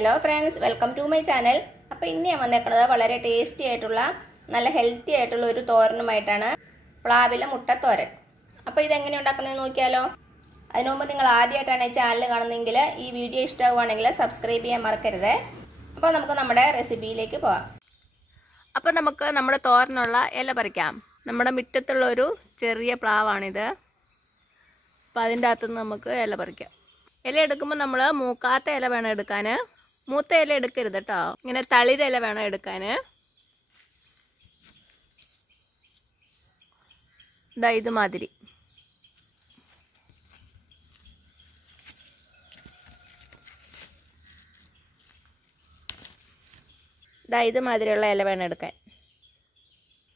Hello friends, welcome to my channel. അപ്പോൾ ഇന്ന് ഞാൻ വന്നേക്കുന്നത് വളരെ ടേസ്റ്റി ആയിട്ടുള്ള നല്ല ഹെൽത്തി ആയിട്ടുള്ള ഒരു തോരനുമായിട്ടാണ് പ്ലാവില മുട്ട തോരൻ. അപ്പോൾ ഇത് എങ്ങനെ ഉണ്ടാക്കുന്നതെന്ന് നോക്കിയാലോ. അതിനു മുമ്പ് നിങ്ങൾ ആദ്യമായിട്ടാണ് ഈ ചാനൽ കാണുന്നതെങ്കിൽ ഈ വീഡിയോ ഇഷ്ടമാവുകയാണെങ്കിൽ സബ്സ്ക്രൈബ് ചെയ്യാൻ മറക്കരുത്. അപ്പോൾ നമുക്ക് നമ്മുടെ റെസിപ്പിയിലേക്ക് പോകാം. അപ്പോൾ നമുക്ക് നമ്മുടെ തോരനുള്ള ഇല പറിക്കാം. നമ്മുടെ മുറ്റത്തുള്ള ഒരു ചെറിയ പ്ലാവാണിത്. അപ്പോൾ അതിൻ്റെ അകത്തുനിന്ന് നമുക്ക് ഇല പറിക്കാം. ഇല എടുക്കുമ്പോൾ നമ്മൾ മൂക്കാത്ത ഇല വേണം എടുക്കാൻ. മൂത്ത ഇല എടുക്കരുത് കേട്ടോ. ഇങ്ങനെ തളിര ഇല വേണം എടുക്കാൻ. ഇതാ ഇതുമാതിരി. ഇതുമാതിരിയുള്ള ഇല വേണം എടുക്കാൻ.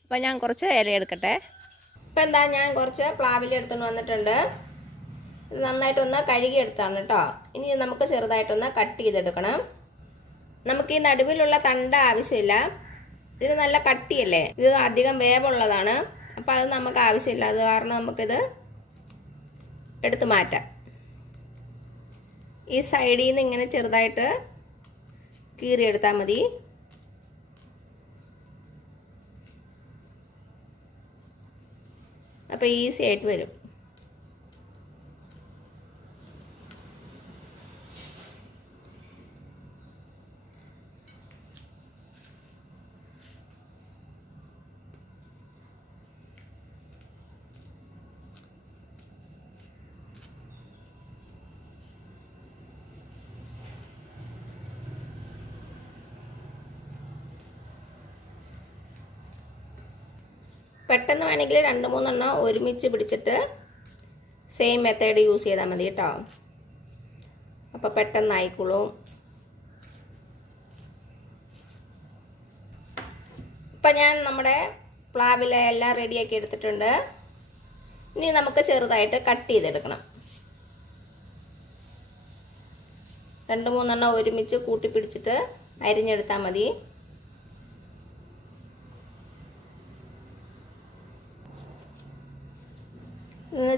അപ്പോൾ ഞാൻ കുറച്ച് ഇല എടുക്കട്ടെ. ഇപ്പം എന്താ ഞാൻ കുറച്ച് പ്ലാവില എടുത്തുകൊണ്ട് വന്നിട്ടുണ്ട്. ഇത് നന്നായിട്ടൊന്ന് കഴുകിയെടുത്താണ് കേട്ടോ. ഇനി നമുക്ക് ചെറുതായിട്ടൊന്ന് കട്ട് ചെയ്തെടുക്കണം. നമുക്ക് ഈ നടുവിലുള്ള തണ്ട ആവശ്യമില്ല. ഇത് നല്ല കട്ടിയല്ലേ, ഇത് അധികം വേവുള്ളതാണ്. അപ്പം അത് നമുക്ക് ആവശ്യമില്ല. അത് കാരണം നമുക്കിത് എടുത്ത് മാറ്റാം. ഈ സൈഡിൽ നിന്ന് ഇങ്ങനെ ചെറുതായിട്ട് കീറിയെടുത്താൽ മതി. അപ്പോൾ ഈസി ആയിട്ട് വരും. പെട്ടെന്ന് വേണമെങ്കിൽ 2-3 എണ്ണം ഒരുമിച്ച് പിടിച്ചിട്ട് സെയിം മെത്തേഡ് യൂസ് ചെയ്താൽ മതി കേട്ടോ. അപ്പോൾ പെട്ടെന്ന് ആയിക്കോളും. ഇപ്പം ഞാൻ നമ്മുടെ പ്ലാവില എല്ലാം റെഡിയാക്കി എടുത്തിട്ടുണ്ട്. ഇനി നമുക്ക് ചെറുതായിട്ട് കട്ട് ചെയ്തെടുക്കണം. 2-3 എണ്ണം ഒരുമിച്ച് കൂട്ടി പിടിച്ചിട്ട് അരിഞ്ഞെടുത്താൽ മതി.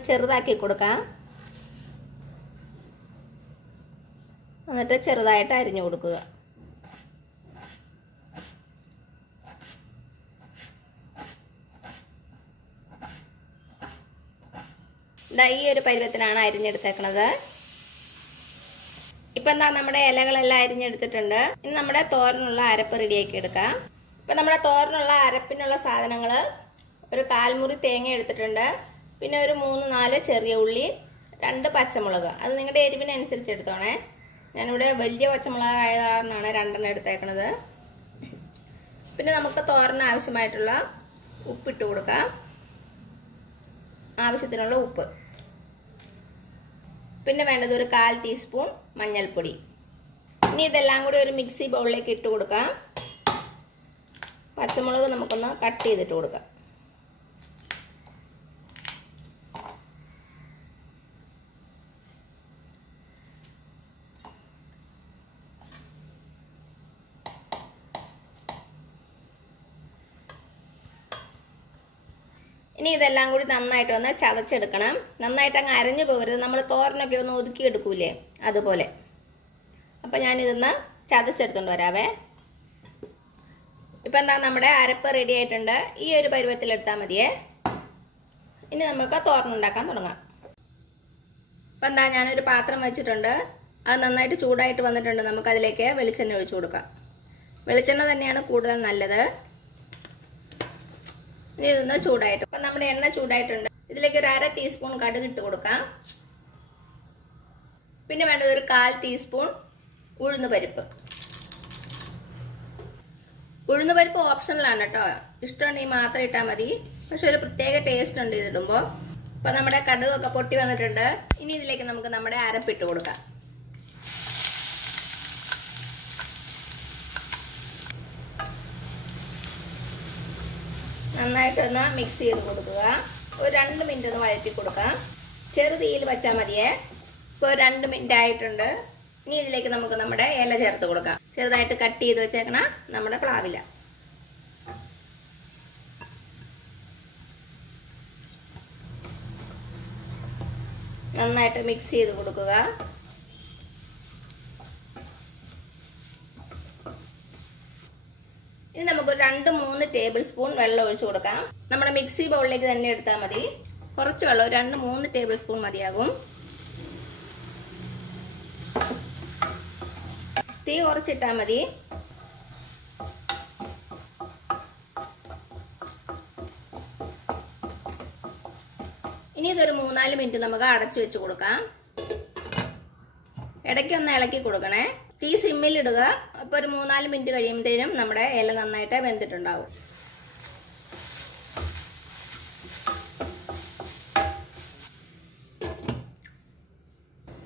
ചെറുതാക്കി കൊടുക്കാം. എന്നിട്ട് ചെറുതായിട്ട് അരിഞ്ഞു കൊടുക്കുക. ഈ ഒരു പരുവത്തിനാണ് അരിഞ്ഞെടുത്തേക്കണത്. ഇപ്പൊ എന്താ നമ്മുടെ ഇലകളെല്ലാം അരിഞ്ഞെടുത്തിട്ടുണ്ട്. ഇനി നമ്മുടെ തോരനുള്ള അരപ്പ് റെഡിയാക്കി എടുക്കാം. ഇപ്പൊ നമ്മുടെ തോരനുള്ള അരപ്പിനുള്ള സാധനങ്ങള് ഒരു 1/4 മുറി തേങ്ങ എടുത്തിട്ടുണ്ട്. പിന്നെ ഒരു 3-4 ചെറിയ ഉള്ളി, 2 പച്ചമുളക്. അത് നിങ്ങളുടെ എരിവിനനുസരിച്ച് എടുത്തോണേ. ഞാനിവിടെ വലിയ പച്ചമുളക് ആയ കാരണമാണ് 2 എണ്ണം എടുത്തേക്കണത്. പിന്നെ നമുക്ക് തോരന് ആവശ്യമായിട്ടുള്ള ഉപ്പിട്ട് കൊടുക്കാം. ആവശ്യത്തിനുള്ള ഉപ്പ്. പിന്നെ വേണ്ടത് ഒരു 1/4 ടീസ്പൂൺ മഞ്ഞൾപ്പൊടി. ഇനി ഇതെല്ലാം കൂടി ഒരു മിക്സി ബൗളിലേക്ക് ഇട്ട് കൊടുക്കാം. പച്ചമുളക് നമുക്കൊന്ന് കട്ട് ചെയ്തിട്ട് കൊടുക്കാം. ഇനി ഇതെല്ലാം കൂടി നന്നായിട്ട് ഒന്ന് ചതച്ചെടുക്കണം. നന്നായിട്ട് അങ്ങ് അരഞ്ഞു പോകരുത്. നമ്മൾ തോരനൊക്കെ ഒന്ന് ഒതുക്കിയെടുക്കൂലേ, അതുപോലെ. അപ്പം ഞാനിതൊന്ന് ചതച്ചെടുത്തോണ്ട് വരാവേ. ഇപ്പം എന്താ നമ്മുടെ അരപ്പ് റെഡി ആയിട്ടുണ്ട്. ഈ ഒരു പരുവത്തിലെടുത്താൽ മതിയേ. ഇനി നമുക്ക് തോരനുണ്ടാക്കാൻ തുടങ്ങാം. ഇപ്പം എന്താ ഞാനൊരു പാത്രം വെച്ചിട്ടുണ്ട്. അത് നന്നായിട്ട് ചൂടായിട്ട് വന്നിട്ടുണ്ട്. നമുക്കതിലേക്ക് വെളിച്ചെണ്ണ ഒഴിച്ചു കൊടുക്കാം. വെളിച്ചെണ്ണ തന്നെയാണ് കൂടുതൽ നല്ലത്. ഇനി ഇതൊന്ന് ചൂടായിട്ട്, അപ്പം നമ്മുടെ എണ്ണ ചൂടായിട്ടുണ്ട്. ഇതിലേക്ക് ഒരു 1/2 ടീസ്പൂൺ കടുക് ഇട്ട് കൊടുക്കാം. പിന്നെ വേണ്ടത് ഒരു 1/4 ടീസ്പൂൺ ഉഴുന്ന് പരിപ്പ്. ഉഴുന്ന് പരിപ്പ് ഓപ്ഷണലാണ് കേട്ടോ. ഇഷ്ടമുണ്ടെങ്കിൽ മാത്രം ഇട്ടാൽ മതി. പക്ഷെ ഒരു പ്രത്യേക ടേസ്റ്റ് ഉണ്ട് ഇതിടുമ്പോൾ. അപ്പം നമ്മുടെ കടുകൊക്കെ പൊട്ടി വന്നിട്ടുണ്ട്. ഇനി ഇതിലേക്ക് നമുക്ക് നമ്മുടെ അരപ്പിട്ട് കൊടുക്കാം. നന്നായിട്ടൊന്ന് മിക്സ് ചെയ്ത് കൊടുക്കുക. ഒരു 2 മിനിറ്റ് ഒന്ന് വഴറ്റി കൊടുക്കാം. ചെറുതീയിൽ വെച്ചാൽ മതിയേ. ഇപ്പോൾ 2 മിനിറ്റ് ആയിട്ടുണ്ട്. ഇനി ഇതിലേക്ക് നമുക്ക് നമ്മുടെ ഇല ചേർത്ത് കൊടുക്കാം. ചെറുതായിട്ട് കട്ട് ചെയ്ത് വെച്ചേക്കണ നമ്മുടെ പ്ലാവില. നന്നായിട്ട് മിക്സ് ചെയ്ത് കൊടുക്കുക. ഇനി നമുക്ക് 2-3 ടേബിൾ സ്പൂൺ വെള്ളം ഒഴിച്ചു കൊടുക്കാം. നമ്മുടെ മിക്സി ബൗളിലേക്ക് തന്നെ എടുത്താൽ മതി. കുറച്ച് വെള്ളം 2-3 ടേബിൾ സ്പൂൺ മതിയാകും. തീ കുറച്ചിട്ടാൽ മതി. ഇനി ഇതൊരു 3-4 മിനിറ്റ് നമുക്ക് അടച്ചു വെച്ച് കൊടുക്കാം. ഇടയ്ക്കൊന്ന് ഇളക്കി കൊടുക്കണേ. തീ സിമ്മിൽ ഇടുക. അപ്പോൾ ഒരു 3-4 മിനിറ്റ് കഴിയുമ്പോഴത്തേനും നമ്മുടെ ഇല നന്നായിട്ട് വെന്തിട്ടുണ്ടാവും.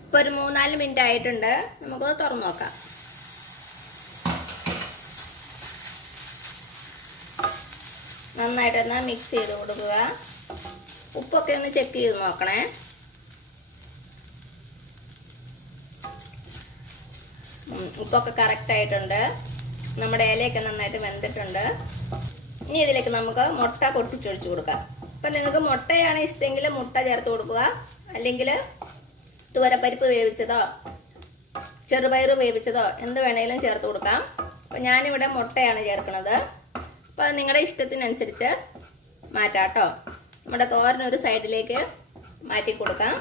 ഇപ്പോൾ ഒരു 3-4 മിനിറ്റ് ആയിട്ടുണ്ട്. നമുക്കത് തുറന്നു നോക്കാം. നന്നായിട്ടൊന്ന് മിക്സ് ചെയ്ത് കൊടുക്കുക. ഉപ്പൊക്കെ ഒന്ന് ചെക്ക് ചെയ്ത് നോക്കണേ. ഉപ്പൊക്കെ കറക്റ്റ് ആയിട്ടുണ്ട്. നമ്മുടെ ഇലയൊക്കെ നന്നായിട്ട് വെന്തിട്ടുണ്ട്. ഇനി ഇതിലേക്ക് നമുക്ക് മുട്ട പൊട്ടിച്ചൊഴിച്ചു കൊടുക്കാം. അപ്പം നിങ്ങൾക്ക് മുട്ടയാണ് ഇഷ്ടമെങ്കിൽ മുട്ട ചേർത്ത് കൊടുക്കുക. അല്ലെങ്കിൽ തുവരപ്പരിപ്പ് വേവിച്ചതോ ചെറുപയർ വേവിച്ചതോ എന്ത് വേണേലും ചേർത്ത് കൊടുക്കാം. അപ്പം ഞാനിവിടെ മുട്ടയാണ് ചേർക്കുന്നത്. അപ്പം അത് നിങ്ങളുടെ ഇഷ്ടത്തിനനുസരിച്ച് മാറ്റാം കേട്ടോ. നമ്മുടെ തോരൻ ഒരു സൈഡിലേക്ക് മാറ്റി കൊടുക്കാം.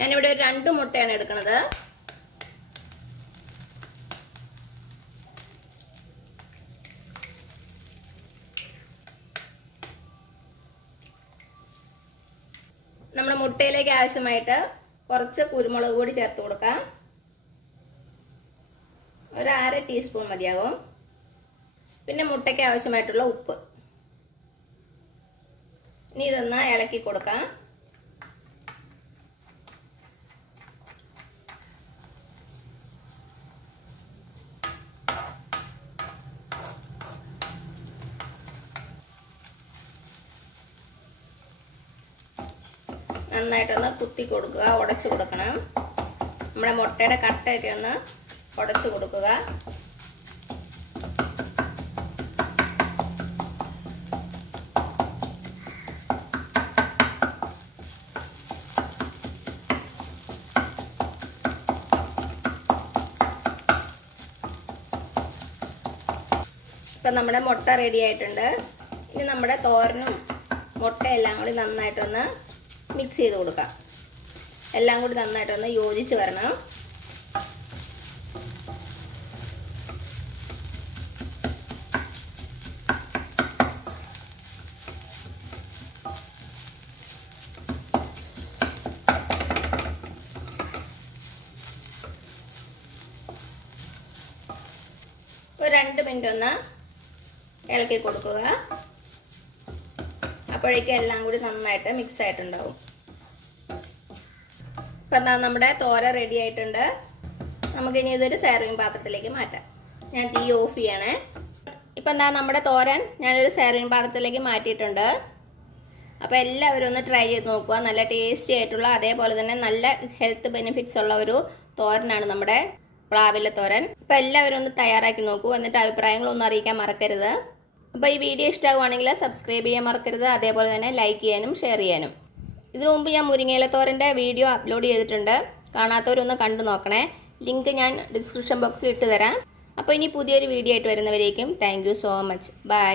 ഞാനിവിടെ ഒരു 2 മുട്ടയാണ് എടുക്കുന്നത്. നമ്മുടെ മുട്ടയിലേക്ക് ആവശ്യമായിട്ട് കുറച്ച് കുരുമുളക് പൊടി ചേർത്ത് കൊടുക്കാം. ഒരു 1/2 ടീസ്പൂൺ മതിയാകും. പിന്നെ മുട്ടയ്ക്ക് ആവശ്യമായിട്ടുള്ള ഉപ്പ്. ഇനി ഇതൊന്ന് ഇളക്കി കൊടുക്കാം. നന്നായിട്ടൊന്ന് കുത്തി കൊടുക്കുക. ഉടച്ചു കൊടുക്കണം. നമ്മുടെ മുട്ടയുടെ കട്ടയൊക്കെ ഒന്ന് ഉടച്ചു കൊടുക്കുക. ഇപ്പം നമ്മുടെ മുട്ട റെഡി ആയിട്ടുണ്ട്. ഇനി നമ്മുടെ തോരനും മുട്ടയെല്ലാം കൂടി നന്നായിട്ടൊന്ന് മിക്സ് ചെയ്ത് കൊടുക്കാം. എല്ലാം കൂടി നന്നായിട്ടൊന്ന് യോജിച്ച് വരണം. ഒരു 2 മിനിറ്റ് ഒന്ന് ഇളക്കി കൊടുക്കുക. അപ്പോഴേക്കും എല്ലാം കൂടി നന്നായിട്ട് മിക്സ് ആയിട്ടുണ്ടാവും. ഇപ്പം നമ്മുടെ തോര റെഡി ആയിട്ടുണ്ട്. നമുക്കിനി ഇതൊരു സെർവിങ് പാത്രത്തിലേക്ക് മാറ്റാം. ഞാൻ തീ ഓഫ് ചെയ്യണേ. ഇപ്പം നമ്മുടെ തോരൻ ഞാനൊരു സെർവിങ് പാത്രത്തിലേക്ക് മാറ്റിയിട്ടുണ്ട്. അപ്പോൾ എല്ലാവരും ഒന്ന് ട്രൈ ചെയ്ത് നോക്കുക. നല്ല ടേസ്റ്റി ആയിട്ടുള്ള അതേപോലെ തന്നെ നല്ല ഹെൽത്ത് ബെനിഫിറ്റ്സ് ഉള്ള ഒരു തോരനാണ് നമ്മുടെ പ്ലാവില തോരൻ. അപ്പോൾ എല്ലാവരും ഒന്ന് തയ്യാറാക്കി നോക്കൂ. എന്നിട്ട് അഭിപ്രായങ്ങളൊന്നും അറിയിക്കാൻ മറക്കരുത്. അപ്പോൾ ഈ വീഡിയോ ഇഷ്ടമാവുകയാണെങ്കിൽ സബ്സ്ക്രൈബ് ചെയ്യാൻ മറക്കരുത്. അതേപോലെ തന്നെ ലൈക്ക് ചെയ്യാനും ഷെയർ ചെയ്യാനും. ഇതിനു മുമ്പ് ഞാൻ മുരിങ്ങയില തോരൻ്റെ വീഡിയോ അപ്ലോഡ് ചെയ്തിട്ടുണ്ട്. കാണാത്തവരൊന്ന് കണ്ടു നോക്കണേ. ലിങ്ക് ഞാൻ ഡിസ്ക്രിപ്ഷൻ ബോക്സിൽ ഇട്ട് തരാം. അപ്പോൾ ഇനി പുതിയൊരു വീഡിയോ ആയിട്ട് വരുന്നവരേക്കും thank you so much. By.